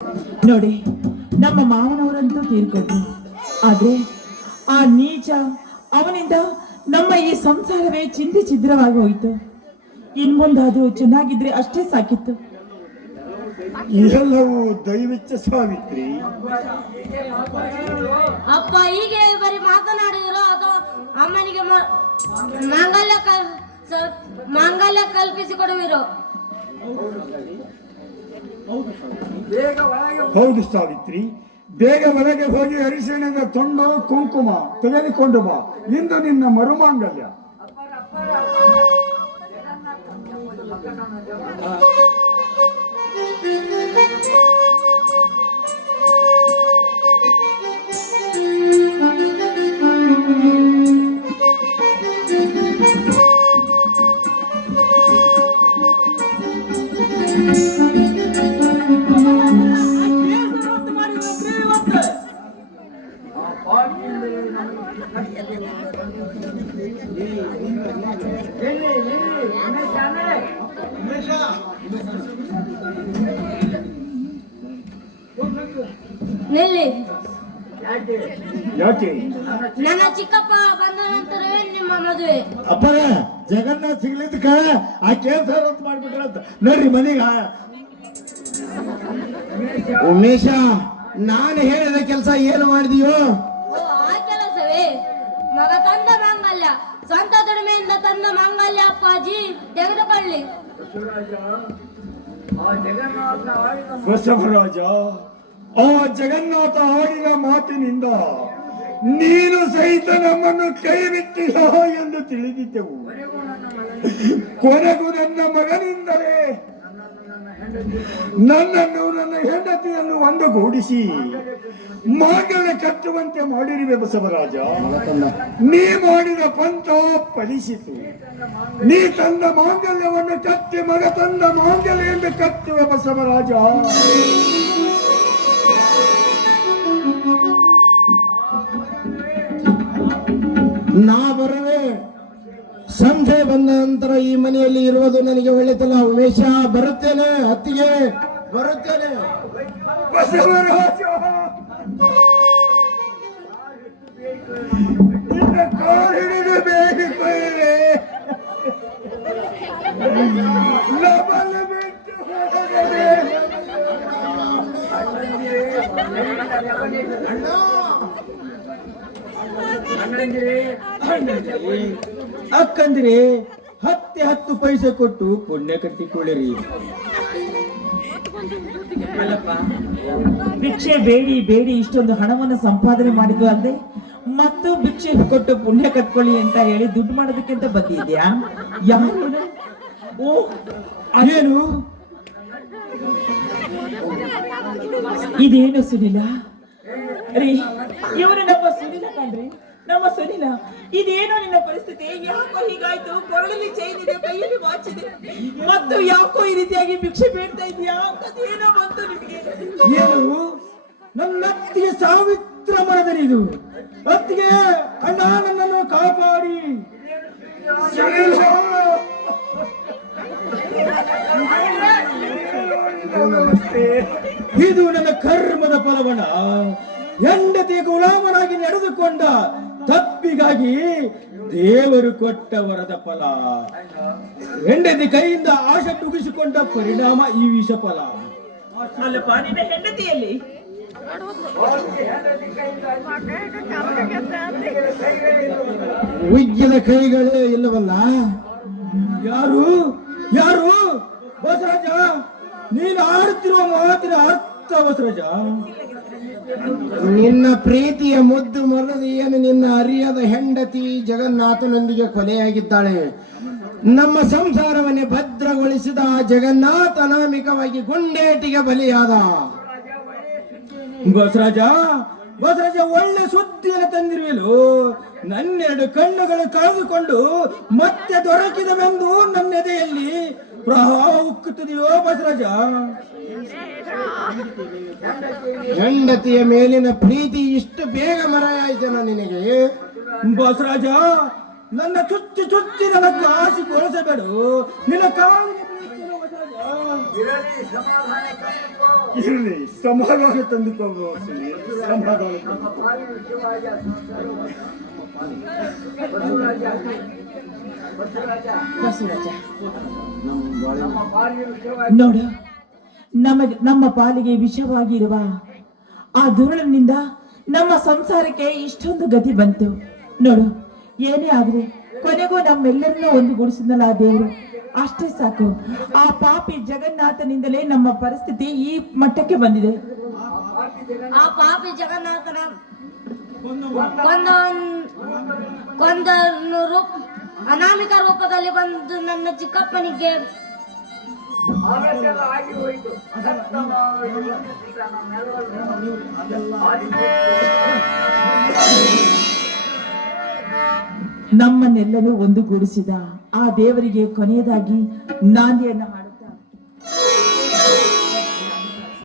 ನೋಡಿ, ನಮ್ಮ ಮಾವನವರಂತೂ ತೀರ್ಕೊಂಡ್ರು. ಆದ್ರೆ ಆ ನೀಚ ಅವನಿಂದ ನಮ್ಮ ಈ ಸಂಸಾರವೇ ಚಿಂದಿ ಚಿದ್ರವಾಗಿ ಹೋಯಿತು. ಇನ್ಮುಂದಾದ್ರೂ ಚೆನ್ನಾಗಿದ್ರೆ ಅಷ್ಟೇ ಸಾಕಿತ್ತು. ಇದೆಲ್ಲವೂ ದೈವಿಚ್ಛ ಸಾವಿತ್ರಿ. ಅಪ್ಪ ಹೀಗೆ ಬರೀ ಮಾತನಾಡಿದಿರೋ ಅಥವಾ ಅಮ್ಮನಿಗೆ ಮಾಂಗಲ್ಯ ಕಲ್ಪಿಸಿಕೊಡುವಿರೋ? ಹೌದು ಸಾವಿತ್ರಿ, ಬೇಗ ಒಳಗೆ ಹೋಗಿ ಅರಿಶಿಣದ ತುಂಡು ಕುಂಕುಮ ತೆಗೆದುಕೊಂಡು ಬಾ. ಇಂದು ನಿನ್ನ ಮರುಮಾಂಗಲ್ಯ. ನಿಲ್ಲಿ. ಯಾಕೆ? ನನ್ನ ಚಿಕ್ಕಪ್ಪ ಬಂದ ನಂತರವೇ ನಿಮ್ಮ ಮದುವೆ. ಅಪ್ಪರ ಜಗನ್ನಾಥ್ ಸಿಗ್ಲಿದ್ದಕ್ಕ ಆ ಕೇಸ್ ಅಂತ ಮಾಡ್ಬಿಟ್ರಂತ ನೋಡ್ರಿ ಮನೀಗ. ಉಮೇಶ, ನಾನು ಹೇಳಿದ ಕೆಲಸ ಏನು ಮಾಡಿದೀಯೋ? ಓ, ಆ ಕೆಲಸವೇ? ಮಗ ತಂದ ಮಾಂಗಲ್ಯ, ಸ್ವಂತ ದುಡಿಮೆಯಿಂದ ತಂದ ಮಾಂಗಲ್ಯ ಅಪ್ಪಾಜಿ, ತೆಗೆದುಕೊಳ್ಳಿ. ಬಸವರಾಜ, ಆ ಜಗನ್ನಾಥ ಆಡಿದ ಮಾತಿನಿಂದ ನೀನು ಸಹಿತ ನಮ್ಮನ್ನು ಕೈ ಬಿಟ್ಟಿಲ್ಲ ಎಂದು ತಿಳಿದಿದ್ದೆವು. ಕೊನೆಗೂ ನನ್ನ ಮಗನಿಂದಲೇ ನನ್ನನ್ನು ನನ್ನ ಹೆಂಡತಿಯನ್ನು ಒಂದುಗೂಡಿಸಿ ಮಾಂಗಲ್ಯ ಕಟ್ಟುವಂತೆ ಮಾಡಿರುವೆ ಬಸವರಾಜ. ನೀ ಮಾಡಿದ ಪಂಥ ಫಲಿಸಿತು. ನೀ ತಂದ ಮಾಂಗಲ್ಯವನ್ನು ಕಟ್ಟಿ ಮಗ ತಂದ ಮಾಂಗಲ್ಯ ಎಂದು ಕಟ್ಟುವ ಬಸವರಾಜ. ನಾ ಬರುವೆ. ಸಂಜೆ ಬಂದ ನಂತರ ಈ ಮನೆಯಲ್ಲಿ ಇರುವುದು ನನಗೆ ಒಳ್ಳೆತಲ್ಲ. ಉಮೇಶ, ಬರುತ್ತೇನೆ. ಅತ್ತಿಗೆ, ಬರುತ್ತೇನೆ. ಬಸವರಾಜ, ನಿನ್ನ ಕಾಲಿಡಿದು ಬೇಡಿಕೊಳ್ಳೆ. ನಮ್ಮನ್ನು ಬಿಟ್ಟು ಹೋಗದೆ. ಅಕ್ಕಂದ್ರೆ 10 ಪೈಸೆ ಕೊಟ್ಟು ಪುಣ್ಯ ಕಟ್ಟಿಕೊಳ್ಳಿರಿ. ಅಲ್ಲಪ್ಪ, ಭಿಕ್ಷೆ ಬೇಡಿ ಬೇಡಿ ಇಷ್ಟೊಂದು ಹಣವನ್ನು ಸಂಪಾದನೆ ಮಾಡಿದ್ದು ಅಲ್ಲದೆ ಮತ್ತು ಭಿಕ್ಷೆ ಕೊಟ್ಟು ಪುಣ್ಯ ಕಟ್ಕೊಳ್ಳಿ ಅಂತ ಹೇಳಿ ದುಡ್ಡು ಮಾಡೋದಕ್ಕೆ ಅಂತ ಬಂದಿದ್ಯಾ? ಯಾರು? ಓ, ಅದೇನು? ಇದೇನು ಸುನಿಲ ರೀ? ಇವರು ನಮ್ಮ ಸುನಿಲ ಕಣ್ರಿ, ನಮ್ಮ ಸುನಿಲ. ಇದೇನೋ ನಿನ್ನ ಪರಿಸ್ಥಿತಿ? ಯಾಕೋ ಹೀಗಾಯ್ತು? ಕೊರಳಲ್ಲಿ ಚೈನ್ ಇದೆ, ಕೈಯಲ್ಲಿ ವಾಚ್ ಇದೆ, ಮತ್ತು ಯಾಕೋ ಈ ರೀತಿಯಾಗಿ ಭಿಕ್ಷೆ ಬೇಡ್ತಾ ಇದೆಯಾ? ಅಂತದೇನೋ ಬಂತು ನಿಮಗೆ? ಏನು? ನನ್ನ ಅತ್ತಿಗೆ ಸಾವಿತ್ರ ಮರದಲ್ಲಿ ಇದು. ಅತ್ತಿಗೆ, ಅಣ್ಣ ನನ್ನನ್ನು ಕಾಪಾಡಿ. ಇದು ನನ್ನ ಕರ್ಮದ ಫಲವಣ. ಹೆಂಡತಿ ಗುಲಾಮನಾಗಿ ನಡೆದುಕೊಂಡ ತಪ್ಪಿಗಾಗಿ ದೇವರು ಕೊಟ್ಟ ವರದ ಫಲ. ಹೆಂಡತಿ ಕೈಯಿಂದ ಆಶೆ ತುಗಿಸಿಕೊಂಡ ಪರಿಣಾಮ ಈ ವಿಷ ಫಲ. ಅಲ್ಲಪ್ಪ, ನಿನ್ನ ಹೆಂಡತಿಯಲ್ಲಿ ಉಜ್ಜಿದ ಕೈಗಳೇ ಇಲ್ಲವಲ್ಲ. ಯಾರು ಯಾರು? ಬಸವರಾಜ, ನೀನು ಆಡುತ್ತಿರುವ ಮಾತಿನ ಅರ್ಥ ಬಸವರಾಜ. ನಿನ್ನ ಪ್ರೀತಿಯ ಮುದ್ದು ಮರದಿಯನ್ನು ನಿನ್ನ ಅರಿಯದ ಹೆಂಡತಿ ಜಗನ್ನಾಥನೊಂದಿಗೆ ಕೊಲೆಯಾಗಿದ್ದಾಳೆ. ನಮ್ಮ ಸಂಸಾರವನ್ನೇ ಭದ್ರಗೊಳಿಸಿದ ಜಗನ್ನಾಥ ಅನಾಮಿಕವಾಗಿ ಗುಂಡೇಟಿಗೆ ಬಲಿಯಾದ. ಬಸವರಾಜ, ಬಸವರಾಜ, ಒಳ್ಳೆ ಸುದ್ದಿಯನ್ನು ತಂದಿರುವೆಲು. ನನ್ನೆರಡು ಕಣ್ಣುಗಳು ಕಳೆದುಕೊಂಡು ಮತ್ತೆ ದೊರಕಿದವೆಂದು ನನ್ನ ಎದೆಯಲ್ಲಿ ಪ್ರವಾಹ ಉಕ್ಕುತ್ತದೆಯೋ ಬಸವರಾಜ. ಹೆಂಡತಿಯ ಮೇಲಿನ ಪ್ರೀತಿ ಇಷ್ಟು ಬೇಗ ಮರೆಯಾಯಿತೇನೋ ನಿನಗೆ? ಬಸವರಾಜ, ನನ್ನ ಚುಚ್ಚಿ ಚುಚ್ಚಿ ನನ್ನ ಕಾಸಿಗೊಳಿಸಬೇಡು. ನಿನ್ನ ಕಾಲಿಗೆ ಇರಲಿ ಸಮಾಧಾನ ತಂದುಕೊಳ್ಳುವ ಸಮಾಧಾನ ಬಸವರಾಜ, ನೋಡು, ನಮ್ಮ ಪಾಲಿಗೆ ವಿಷವಾಗಿರುವ ಆ ದುರುಳನಿಂದ ನಮ್ಮ ಸಂಸಾರಕ್ಕೆ ಇಷ್ಟೊಂದು ಗತಿ ಬಂತು. ನೋಡು, ಏನೇ ಆಗಲಿ ಕೊನೆಗೂ ನಮ್ಮೆಲ್ಲರನ್ನೂ ಒಂದುಗೂಡಿಸಿದ್ನಲ್ಲ ಆ ದೇವರು, ಅಷ್ಟೇ ಸಾಕು. ಆ ಪಾಪಿ ಜಗನ್ನಾಥನಿಂದಲೇ ನಮ್ಮ ಪರಿಸ್ಥಿತಿ ಈ ಮಟ್ಟಕ್ಕೆ ಬಂದಿದೆ. ಆ ಪಾಪಿ ಜಗನ್ನಾಥನ ಕೊಂದ ಅನಾಮಿಕ ರೂಪದಲ್ಲಿ ಬಂದು ನನ್ನ ಚಿಕ್ಕಪ್ಪನಿಗೆ ನಮ್ಮನ್ನೆಲ್ಲರೂ ಒಂದುಗೂಡಿಸಿದ ಆ ದೇವರಿಗೆ ಕೊನೆಯದಾಗಿ ನಾಂದಿಯನ್ನು